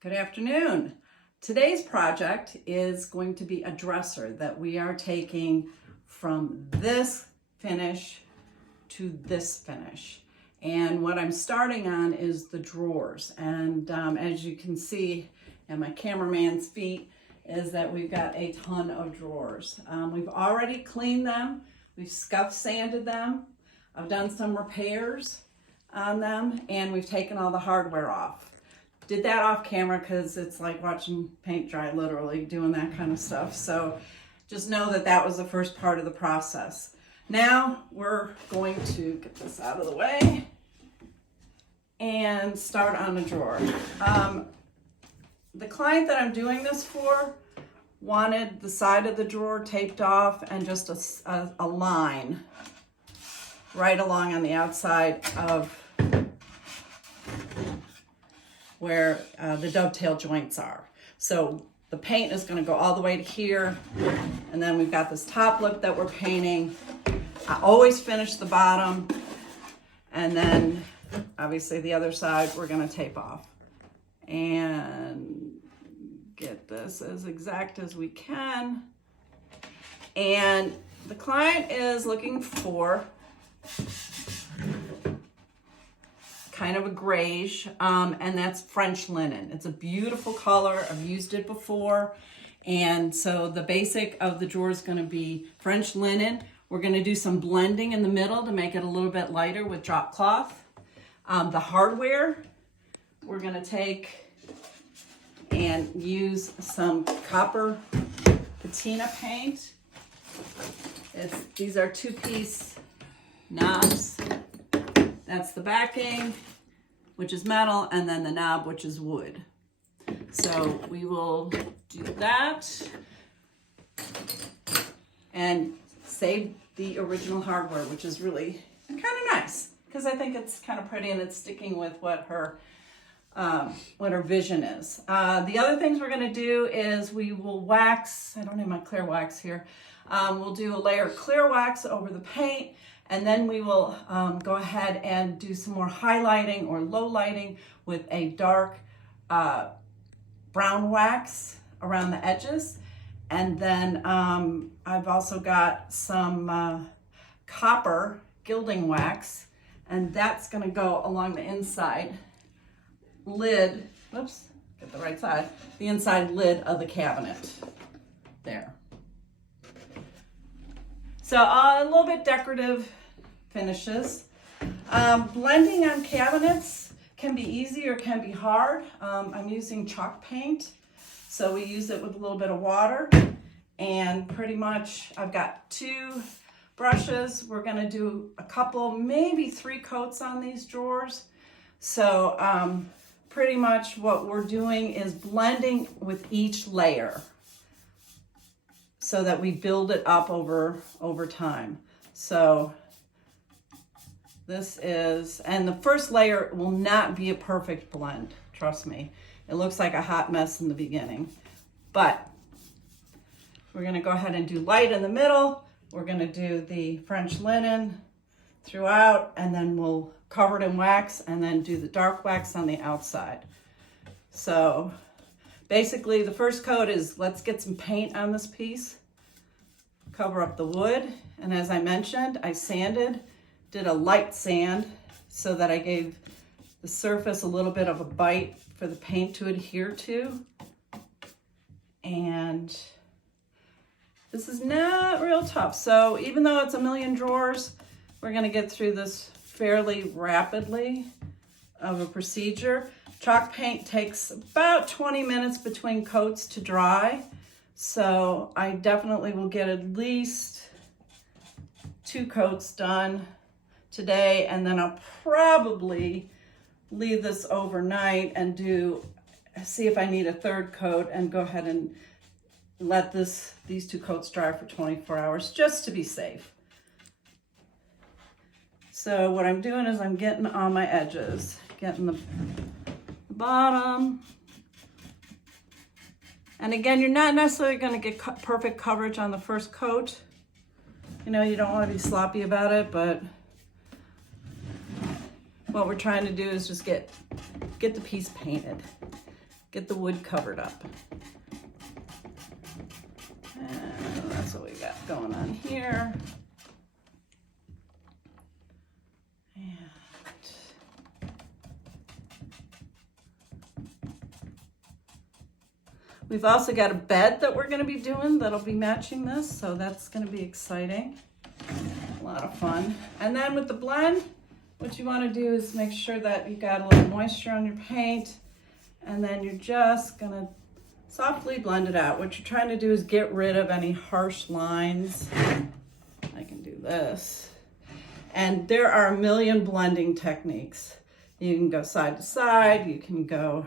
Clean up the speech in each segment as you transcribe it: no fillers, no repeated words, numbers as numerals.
Good afternoon. Today's project is going to be a dresser that we are taking from this finish to this finish. And what I'm starting on is the drawers. And as you can see at my cameraman's feet is that we've got a ton of drawers. We've already cleaned them. We've scuff sanded them. I've done some repairs on them and we've taken all the hardware off. Did that off camera because it's like watching paint dry, literally doing that kind of stuff. So just know that that was the first part of the process. Now we're going to get this out of the way and start on a drawer. The client that I'm doing this for wanted the side of the drawer taped off and just a line right along on the outside of where the dovetail joints are. So the paint is going to go all the way to here, and then we've got this top lip that we're painting. I always finish the bottom, and then obviously the other side we're going to tape off and get this as exact as we can. And the client is looking for kind of a grayish, and that's French linen. It's a beautiful color. I've used it before. And so the basic of the drawer is going to be French linen. We're going to do some blending in the middle to make it a little bit lighter with drop cloth. The hardware, we're going to take and use some copper patina paint. These are two-piece knobs. That's the backing, which is metal, and then the knob, which is wood. So we will do that and save the original hardware, which is really kind of nice because I think it's kind of pretty and it's sticking with what her vision is. The other things we're going to do is we will wax. I don't have my clear wax here. We'll do a layer of clear wax over the paint. And then we will go ahead and do some more highlighting or low lighting with a dark brown wax around the edges. And then I've also got some copper gilding wax, and that's gonna go along the inside lid, whoops, get the right side, the inside lid of the cabinet there. So a little bit decorative finishes. Blending on cabinets can be easy or can be hard. I'm using chalk paint, so we use it with a little bit of water, and pretty much I've got 2 brushes. We're gonna do a couple, maybe 3 coats on these drawers. So pretty much what we're doing is blending with each layer so that we build it up over time. So this is, and the first layer will not be a perfect blend, trust me. It looks like a hot mess in the beginning, but we're gonna go ahead and do light in the middle. We're gonna do the French linen throughout, and then we'll cover it in wax and then do the dark wax on the outside. So basically the first coat is let's get some paint on this piece, cover up the wood, and as I mentioned, I did a light sand so that I gave the surface a little bit of a bite for the paint to adhere to. And this is not real tough. So even though it's a million drawers, we're gonna get through this fairly rapidly of a procedure. Chalk paint takes about 20 minutes between coats to dry. So I definitely will get at least 2 coats done today, and then I'll probably leave this overnight and see if I need a 3rd coat and go ahead and let these 2 coats dry for 24 hours just to be safe. So what I'm doing is I'm getting on my edges, getting the bottom. And again, you're not necessarily going to get perfect coverage on the first coat. You know, you don't want to be sloppy about it, but what we're trying to do is just get the piece painted. get the wood covered up. And that's what we got going on here. We've also got a bed that we're going to be doing that'll be matching this, so that's going to be exciting. A lot of fun. And then with the blend, what you want to do is make sure that you got a little moisture on your paint, and then you're just going to softly blend it out. What you're trying to do is get rid of any harsh lines. I can do this. And there are a million blending techniques. You can go side to side, you can go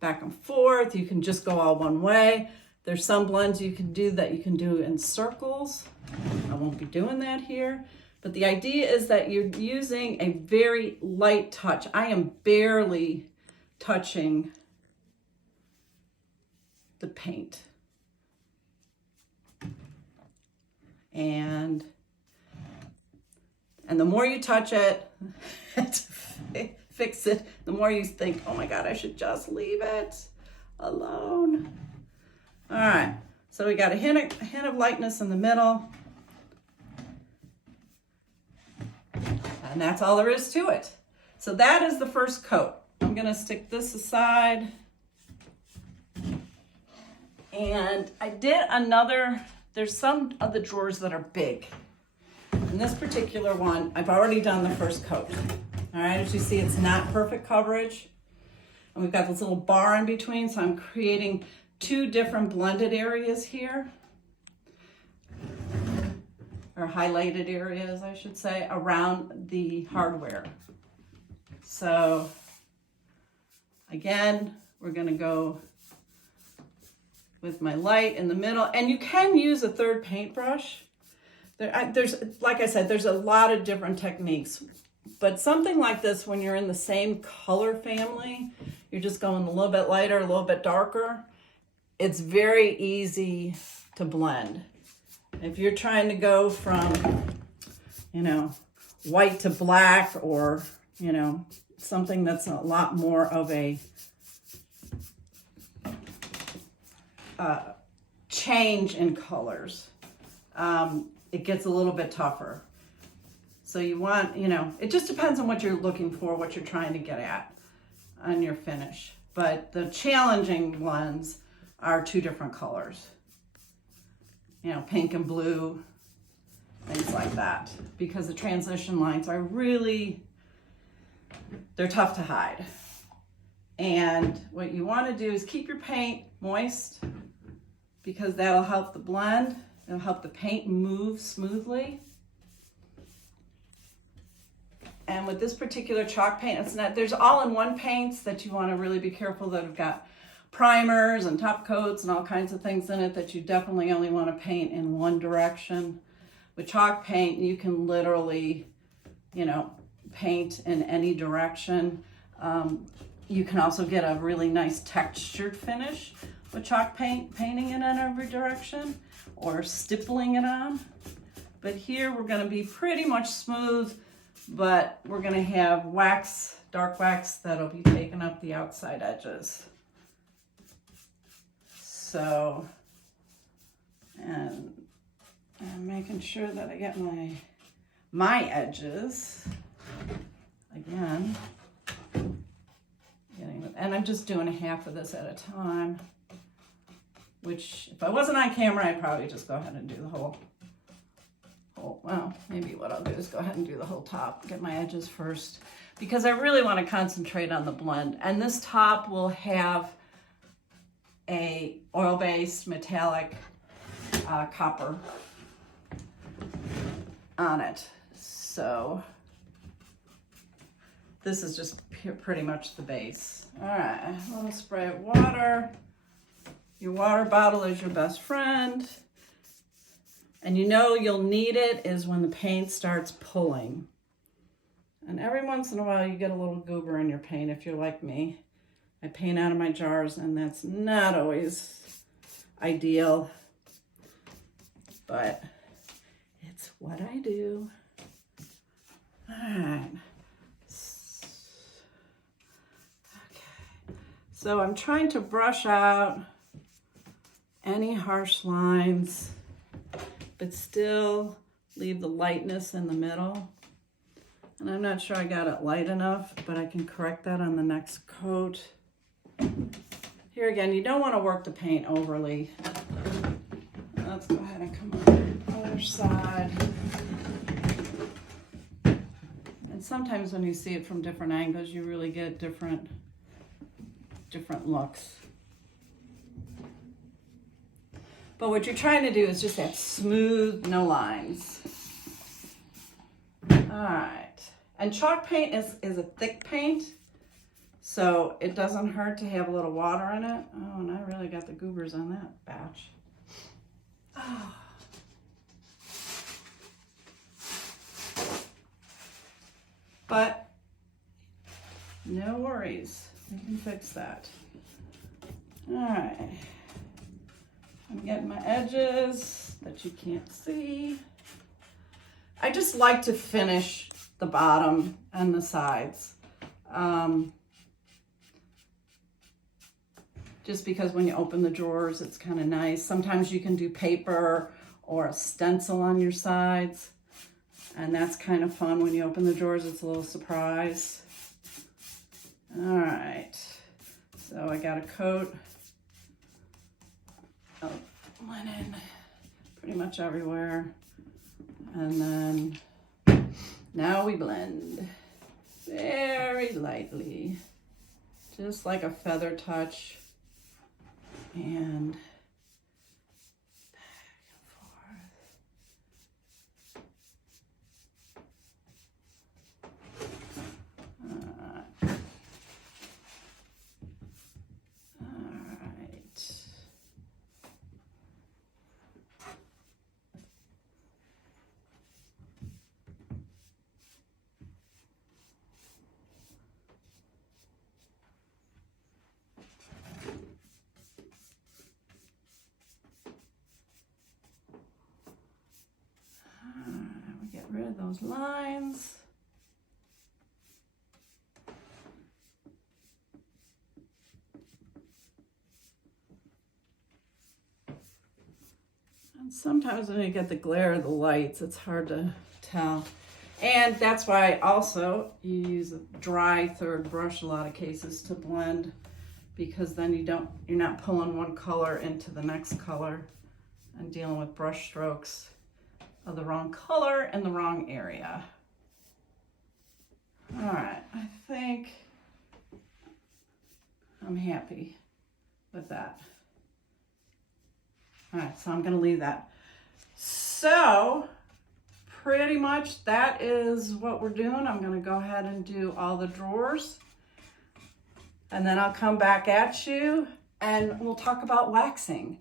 back and forth, you can just go all one way. There's some blends you can do that you can do in circles. I won't be doing that here, but the idea is that you're using a very light touch. I am barely touching the paint. And the more you touch it, fix it, the more you think, oh my God, I should just leave it alone. All right, so we got a hint of lightness in the middle. And that's all there is to it. So that is the first coat. I'm gonna stick this aside. And I did another, there's some of the drawers that are big. In this particular one, I've already done the first coat. All right, as you see, it's not perfect coverage. And we've got this little bar in between, so I'm creating two different blended areas here. Or highlighted areas, I should say, around the hardware. So, again, we're gonna go with my light in the middle. And you can use a third paintbrush. There's, like I said, there's a lot of different techniques. But something like this, when you're in the same color family, you're just going a little bit lighter, a little bit darker, it's very easy to blend. If you're trying to go from, you know, white to black, or, you know, something that's a lot more of a change in colors, it gets a little bit tougher. So you want, you know, it just depends on what you're looking for, what you're trying to get at on your finish. But the challenging ones are two different colors. You know, pink and blue, things like that. Because the transition lines are really, they're tough to hide. And what you want to do is keep your paint moist, because that'll help the blend. It'll help the paint move smoothly. And with this particular chalk paint, it's not, there's all-in-one paints that you want to really be careful that have got primers and top coats and all kinds of things in it that you definitely only want to paint in one direction. With chalk paint, you can literally, you know, paint in any direction. You can also get a really nice textured finish with chalk paint, painting it in every direction or stippling it on. But here we're going to be pretty much smooth, but we're going to have wax, dark wax, that'll be taking up the outside edges. So, and I'm making sure that I get my edges again. And I'm just doing a half of this at a time, which if I wasn't on camera, I'd probably just go ahead and do the whole, well, maybe what I'll do is go ahead and do the whole top, get my edges first, because I really want to concentrate on the blend. And this top will have a oil-based metallic copper on it. So this is just pretty much the base. All right, a little spray of water. Your water bottle is your best friend. And you know you'll need it is when the paint starts pulling. And every once in a while you get a little goober in your paint if you're like me. I paint out of my jars, and that's not always ideal, but it's what I do. All right. Okay. So I'm trying to brush out any harsh lines, but still leave the lightness in the middle. And I'm not sure I got it light enough, but I can correct that on the next coat. Here again, you don't want to work the paint overly. Let's go ahead and come on the other side. And sometimes when you see it from different angles, you really get different looks. But what you're trying to do is just have smooth, no lines. All right. And chalk paint is a thick paint, so it doesn't hurt to have a little water in it. Oh, and I really got the goobers on that batch. Oh. But no worries, we can fix that. All right. I'm getting my edges that you can't see. I just like to finish the bottom and the sides. Just because when you open the drawers, it's kind of nice. Sometimes you can do paper or a stencil on your sides. And that's kind of fun when you open the drawers. It's a little surprise. All right. So I got a coat of linen pretty much everywhere. And then now we blend very lightly, just like a feather touch. And back and forth. All right. Rid of those lines. And sometimes when you get the glare of the lights, it's hard to tell. And that's why also you use a dry third brush in a lot of cases to blend, because then you're not pulling one color into the next color and dealing with brush strokes of the wrong color in the wrong area. All right, I think I'm happy with that. All right, so I'm gonna leave that. So pretty much that is what we're doing. I'm gonna go ahead and do all the drawers, and then I'll come back at you and we'll talk about waxing.